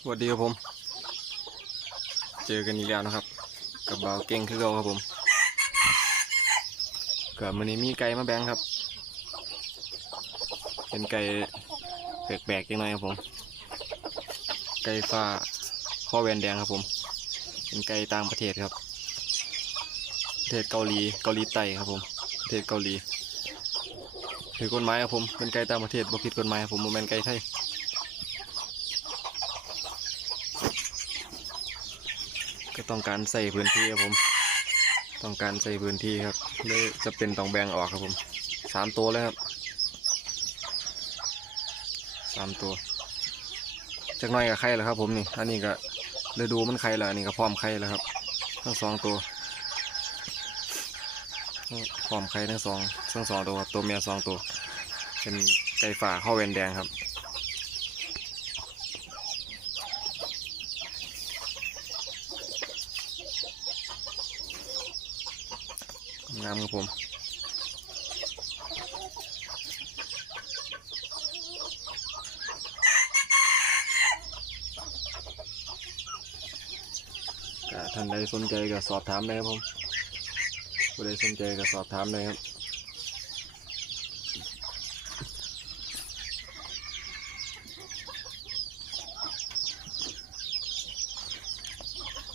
สวัสดีครับผม เจอกันอีกแล้วนะครับ กับบ่าวเก่งคือเราครับผมกับมันนี้มีไก่มาแบงครับ เป็นไก่แปลกๆจังหน่อยครับผม ไก่ฟ้าข้อแวนแดงครับผม เป็นไก่ต่างประเทศครับ ประเทศเกาหลี เกาหลีใต้ครับผม ประเทศเกาหลีถือกฎหมายครับผม เป็นไก่ต่างประเทศบ่ผิดกฎหมายครับผมบ่แม่นไก่ไทย ต้องการใส่พื้นที่ครับผม ต้องการใส่พื้นที่ครับเลยจะเป็นต้องแบ่งออกครับผมสามตัวเลยครับสามตัวจากน้อยกับไข่แล้วครับ ผมนี่อันนี้ก็ฤดูมันไข่แล้วอันนี้ก็พร้อมไข่แล้วครับ ทั้งสองตัวพร้อมไข่ทั้งสองทั้งสองตัวครับตัวเมียสองตัว เป็นไก่ฝ่าข้าวเวนแดงครับ งามครับผมท่านใดสนใจก็สอบถามได้ครับผมผู้ใดสนใจก็สอบถามได้ครับ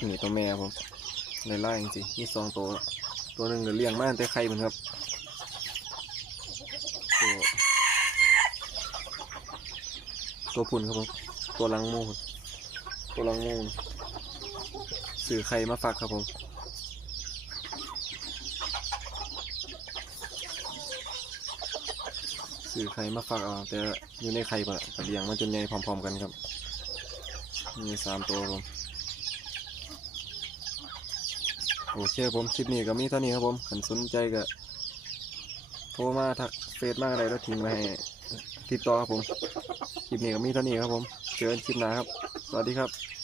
นี่ตัวแม่ครับผมในไล่จริงๆมีสองตัว ตัวหนึ่งก็เลี้ยงมาแต่ไข่มันครับตัวตัวพุ่นครับผมตัวลังมูตัวลังมูสื่อไข่มาฝากครับผมสื่อไข่มาฝากเอาแต่อยู่ในไข่ปะเลี้ยงมาจนใหญ่พร้อม ๆ กันครับมีสามตัวครับผม โอเคครับผมคลิปนี้ก็มีเท่านี้ครับผมขันสนใจก็โทรมาทักเฟซมากอะไรแล้วทิ้งไว้ให้ติดต่อครับผมคลิปนี้ก็มีเท่านี้ครับผมเจอกันคลิปหน้าครับ สวัสดีครับ